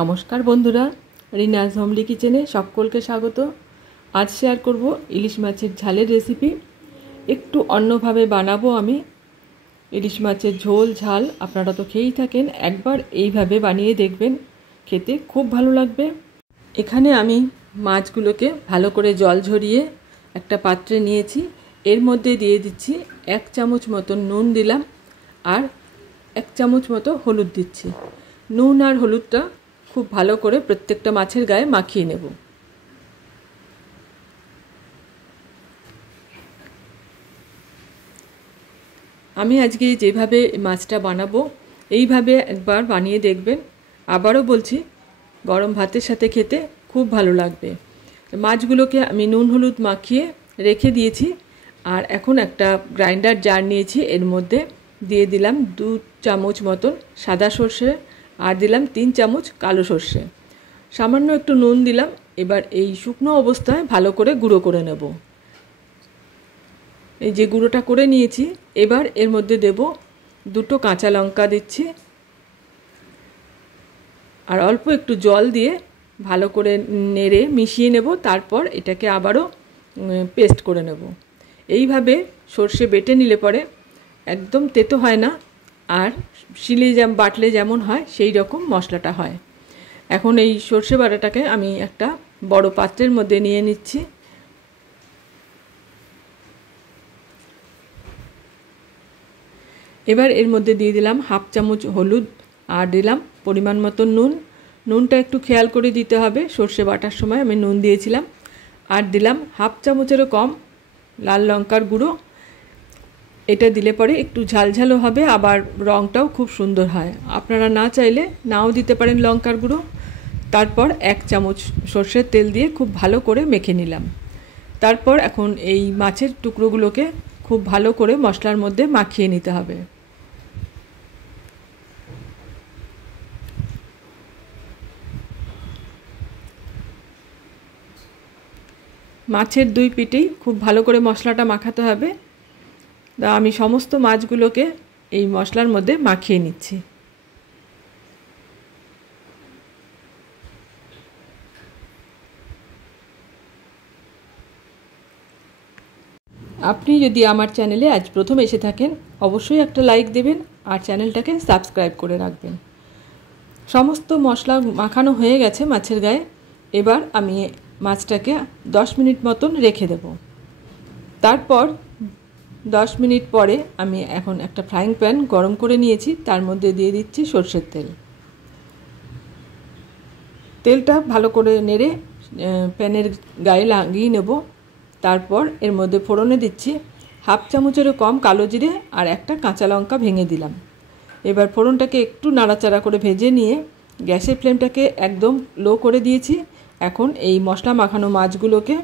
নমস্কার বন্ধুরা, রিনাজ হোমলি কিচেনে সকলকে স্বাগত। আজ শেয়ার করব ইলিশ মাছের ঝালের রেসিপি। একটু অন্যভাবে বানাবো আমি। ইলিশ মাছের ঝোল ঝাল আপনারা তো খেয়েই থাকেন, একবার এইভাবে বানিয়ে দেখবেন, খেতে খুব ভালো লাগবে। এখানে আমি মাছগুলোকে ভালো করে জল ঝরিয়ে একটা পাত্রে নিয়েছি। এর মধ্যে দিয়ে দিচ্ছি 1 চামচ মতো নুন দিলাম, আর 1 চামচ মতো হলুদ দিচ্ছি। নুন আর হলুদটা খুব ভালো করে প্রত্যেকটা মাছের গায়ে মাখিয়ে নেব। আমি আজকে যেভাবে মাছটা বানাবো এইভাবে একবার বানিয়ে দেখবেন। আবারও বলছি, গরম ভাতের সাথে খেতে খুব ভালো লাগবে। মাছগুলোকে আমি নুন হলুদ মাখিয়ে রেখে দিয়েছি। আর এখন একটা গ্রাইন্ডার জার নিয়েছি, এর মধ্যে দিয়ে দিলাম 2 চামচ মতন সাদা সর্ষে, আর দিলাম 3 চামচ কালো সর্ষে, সামান্য একটু নুন দিলাম। এবার এই শুকনো অবস্থায় ভালো করে গুঁড়ো করে নেব। এই যে গুঁড়োটা করে নিয়েছি, এবার এর মধ্যে দেব 2টো কাঁচা লঙ্কা দিচ্ছি, আর অল্প একটু জল দিয়ে ভালো করে নেড়ে মিশিয়ে নেব। তারপর এটাকে আবারও পেস্ট করে নেব। এইভাবে সর্ষে বেটে নিলে পরে একদম তেতো হয় না, আর শিলে বাটলে যেমন হয় সেই রকম মশলাটা হয়। এখন এই সর্ষে বাটাটাকে আমি একটা বড় পাত্রের মধ্যে নিয়ে নিচ্ছি। এবার এর মধ্যে দিয়ে দিলাম 1/2 চামচ হলুদ, আর দিলাম পরিমাণ মতো নুন। নুনটা একটু খেয়াল করে দিতে হবে, সর্ষে বাটার সময় আমি নুন দিয়েছিলাম। আর দিলাম 1/2 চামচেরও কম লাল লঙ্কার গুঁড়ো। এটা দিলে পরে একটু ঝালঝালও হবে, আবার রঙটাও খুব সুন্দর হয়। আপনারা না চাইলে নাও দিতে পারেন লঙ্কার গুঁড়ো। তারপর 1 চামচ সর্ষের তেল দিয়ে খুব ভালো করে মেখে নিলাম। তারপর এখন এই মাছের টুকরোগুলোকে খুব ভালো করে মশলার মধ্যে মাখিয়ে নিতে হবে। মাছের 2 পিঠেই খুব ভালো করে মশলাটা মাখাতে হবে। আমি সমস্ত মাছগুলোকে এই মশলার মধ্যে মাখিয়ে নিচ্ছি। আপনি যদি আমার চ্যানেলে আজ প্রথম এসে থাকেন, অবশ্যই একটা লাইক দেবেন, আর চ্যানেলটাকে সাবস্ক্রাইব করে রাখবেন। সমস্ত মশলা মাখানো হয়ে গেছে মাছের গায়ে। এবার আমি মাছটাকে 10 মিনিট মতন রেখে দেব। তারপর 10 মিনিট পরে আমি এখন একটা ফ্রাইং প্যান গরম করে নিয়েছি, তার মধ্যে দিয়ে দিচ্ছি সর্ষের তেল। তেলটা ভালো করে নেড়ে প্যানের গায়ে লাগিয়ে নেব। তারপর এর মধ্যে ফোড়নে দিচ্ছি 1/2 চামচেরও কম কালো জিরে, আর একটা কাঁচা লঙ্কা ভেঙে দিলাম। এবার ফোড়নটাকে একটু নাড়াচাড়া করে ভেজে নিয়ে গ্যাসের ফ্লেমটাকে একদম লো করে দিয়েছি। এখন এই মশলা মাখানো মাছগুলোকে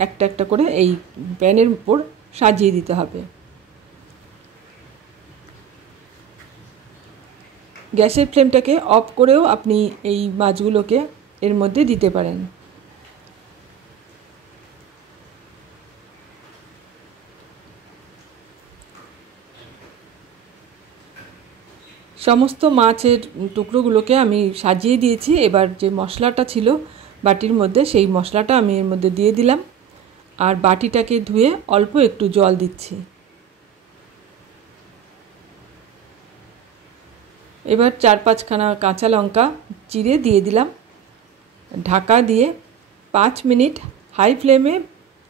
একটা একটা করে এই প্যানের উপর সাজিয়ে দিতে হবে। গ্যাসের ফ্লেমটাকে অফ করেও আপনি এই মাছগুলোকে এর মধ্যে দিতে পারেন। সমস্ত মাছের টুকরোগুলোকে আমি সাজিয়ে দিয়েছি। এবার যে মশলাটা ছিল বাটির মধ্যে, সেই মশলাটা আমি এর মধ্যে দিয়ে দিলাম, আর বাটিটাকে ধুয়ে অল্প একটু জল দিচ্ছি। এবার 4-5খানা কাঁচা লঙ্কা চিড়ে দিয়ে দিলাম। ঢাকা দিয়ে 5 মিনিট হাই ফ্লেমে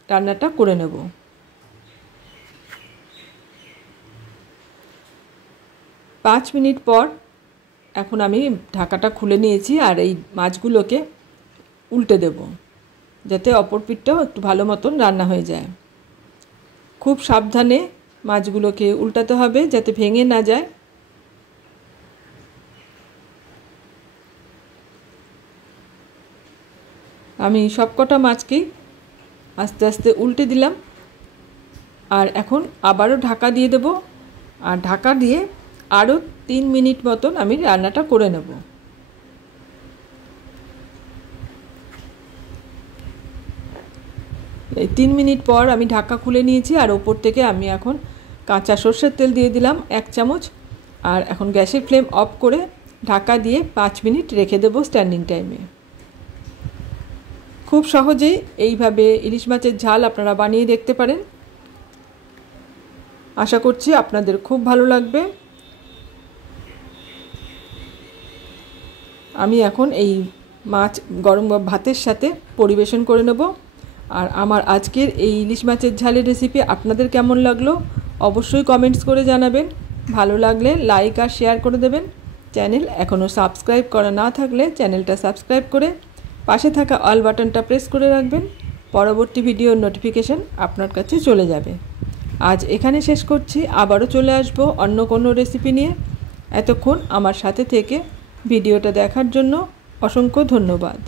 রান্নাটা করে নেব। 5 মিনিট পর এখন আমি ঢাকাটা খুলে নিয়েছি, আর এই মাছগুলোকে উল্টে দেব, যাতে অপর পিঠটাও একটু ভালো মতন রান্না হয়ে যায়। খুব সাবধানে মাছগুলোকে উল্টাতে হবে, যাতে ভেঙে না যায়। আমি সবকটা মাছকেই আস্তে আস্তে উল্টে দিলাম, আর এখন আবারও ঢাকা দিয়ে দেব। আর ঢাকা দিয়ে আরও 3 মিনিট মতন আমি রান্নাটা করে নেব। এই 3 মিনিট পর আমি ঢাকা খুলে নিয়েছি, আর ওপর থেকে আমি এখন কাঁচা সর্ষের তেল দিয়ে দিলাম 1 চামচ। আর এখন গ্যাসের ফ্লেম অফ করে ঢাকা দিয়ে 5 মিনিট রেখে দেব স্ট্যান্ডিং টাইমে। খুব সহজেই এইভাবে ইলিশ মাছের ঝাল আপনারা বানিয়ে দেখতে পারেন। আশা করছি আপনাদের খুব ভালো লাগবে। আমি এখন এই মাছ গরম ভাতের সাথে পরিবেশন করে নেব। আর আমার আজকের এই ইলিশ মাছের ঝালের রেসিপি আপনাদের কেমন লাগলো অবশ্যই কমেন্টস করে জানাবেন। ভালো লাগলে লাইক আর শেয়ার করে দেবেন। চ্যানেল এখনও সাবস্ক্রাইব করা না থাকলে চ্যানেলটা সাবস্ক্রাইব করে পাশে থাকা অল বাটনটা প্রেস করে রাখবেন। পরবর্তী ভিডিওর নোটিফিকেশান আপনার কাছে চলে যাবে। আজ এখানে শেষ করছি, আবারও চলে আসবো অন্য কোনো রেসিপি নিয়ে। এতক্ষণ আমার সাথে থেকে ভিডিওটা দেখার জন্য অসংখ্য ধন্যবাদ।